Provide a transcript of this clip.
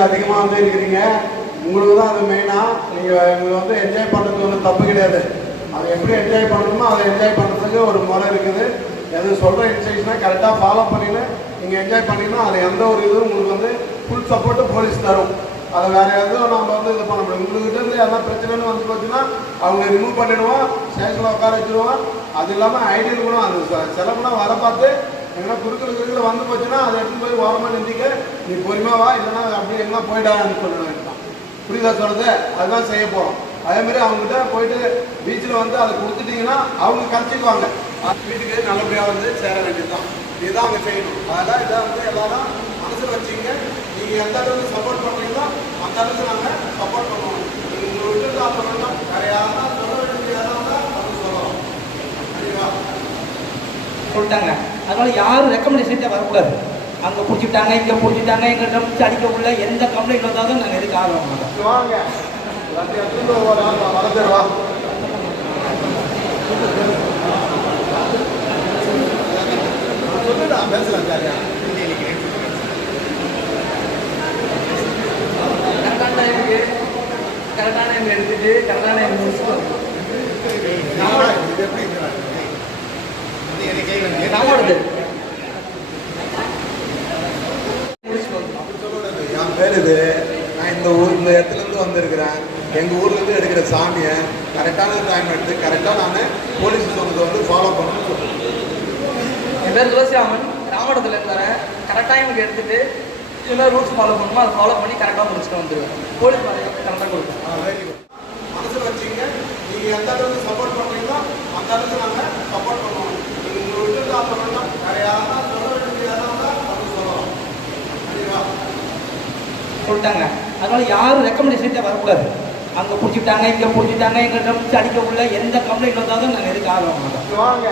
நீங்கள் அதிகமாக வந்து இருக்கிறீங்க. உங்களுக்கு தான் அது மெயினாக நீங்கள் உங்களுக்கு வந்து என்ஜாய் பண்ணுறது ஒன்றும் தப்பு கிடையாது. அதை எப்படி என்ஜாய் பண்ணணுமோ அதை என்ஜாய் பண்ணுறதுக்கு ஒரு முறை இருக்குது. எது சொல்கிற இன்ஸ்ட்ரக்ஷனை கரெக்டாக ஃபாலோ பண்ணின்னு நீங்கள் என்ஜாய் பண்ணிங்கன்னா அது எந்த ஒரு இதுவும் உங்களுக்கு வந்து ஃபுல் சப்போர்ட்டு போலீஸ் தரும். அதை வேறு எதுவும் நம்ம வந்து இது பண்ண முடியும் உங்ககிட்ட இருந்து எல்லாம் பிரச்சனைன்னு வந்து பார்த்தீங்கன்னா அவங்க ரிமூவ் பண்ணிடுவோம் ஸ்டேஷனில் உட்கார வச்சுருவோம் அது இல்லாமல் ஐடியில் கூட அந்த செ- செலவுனா வர பார்த்து எங்கன்னா குறுக்கில் குறுக்கில் வந்து போச்சுன்னா அதை எடுத்து போய் ஓரமாக நிந்திக்க நீ பொறுமையா வா இல்லைன்னா அப்படியே எங்கன்னா போயிடான்னு சொல்ல வேண்டாம் புரியுதா சொல்கிறது அதுதான் செய்ய போகிறோம் அதே மாதிரி அவங்ககிட்ட போயிட்டு பீச்சில் வந்து அதை கொடுத்துட்டீங்கன்னா அவங்க கரைச்சிக்குவாங்க. வீட்டுக்கு நல்லபடியாக வந்து சேர வேண்டியதுதான். இதுதான் அவங்க செய்யணும். அதெல்லாம் இதை வந்து எல்லாரும் மனசில் வச்சுங்க. நீங்கள் எந்த அளவுக்கு சப்போர்ட் பண்ணுறீங்களோ அந்த அளவுக்கு நாங்கள் சப்போர்ட் பண்ணுவோம். நீங்கள் விட்டு தான் பண்ணணும் வேற யாரா சொல்ல வேண்டியது யாராவது வந்து சொல்லலாம் சரிங்களா சொல்லிட்டாங்க. அதனால யாரும் ரெக்கமெண்டேஷன் வரக்கூடாது. அங்கே பிடிச்சிட்டாங்க இங்கே பிடிச்சிட்டாங்க எங்கள்கிட்ட பிடிச்சி அடிக்கக்குள்ள எந்த கம்ப்ளைண்ட் வந்தாலும் நாங்கள் எதுக்கு ஆர்வம் மாட்டோம் இங்க வாங்க. ரெண்டு இடத்துல ஒரு ஆள் வளர்ந்துரு வா. சொல்லுடா பேசலாம் ஜாலியா. கரெக்டான டைம் எடுத்துட்டு கரெக்டான டைம் முடிச்சுட்டு இது எப்படி நம்மளோடது என் பேர் இது நான் இந்த ஊர் இந்த இடத்துல இருந்து வந்திருக்கிறேன். எங்கள் ஊர்லேருந்து எடுக்கிற சாமியை கரெக்டான டைம் எடுத்து கரெக்டாக நான் போலீஸ் சொன்னதை வந்து ஃபாலோ பண்ணணும்னு சொல்லுவேன் என் பேர் துளசிராமன். ராமடத்துல இருந்து வரேன். கரெக்டாக டைமுக்கு எடுத்துட்டு என்ன ரூல்ஸ் ஃபாலோ பண்ணுமோ அதை ஃபாலோ பண்ணி கரெக்டாக முடிச்சுட்டு வந்துடுவேன் போலீஸ் கரெக்டாக கொடுப்பேன். வெரி குட் மனசில் வச்சுங்க நீங்கள் எந்த அளவுக்கு சப்போர்ட் பண்ணுறீங்களோ அந்த அளவுக்கு நாங்கள் சப்போர்ட் பண்ணுவோம் நீங்கள் உங்களை விட்டு தான் பண்ணணும் வேற யாரா சொல்ல வேண்டியது யாராவது வந்து சொல்லலாம் சரிங்களா சொல்லிட்டாங்க. அதனால் யாரும் ரெக்கமெண்டேஷன் வரக்கூடாது. அங்கே பிடிச்சிட்டாங்க இங்கே பிடிச்சிட்டாங்க எங்கள்கிட்ட பிடிச்சி அடிக்கக்குள்ள எந்த கம்ப்ளைண்ட் வந்தாலும் நாங்கள் எதுக்கு ஆர்வம் மாட்டோம் வாங்க.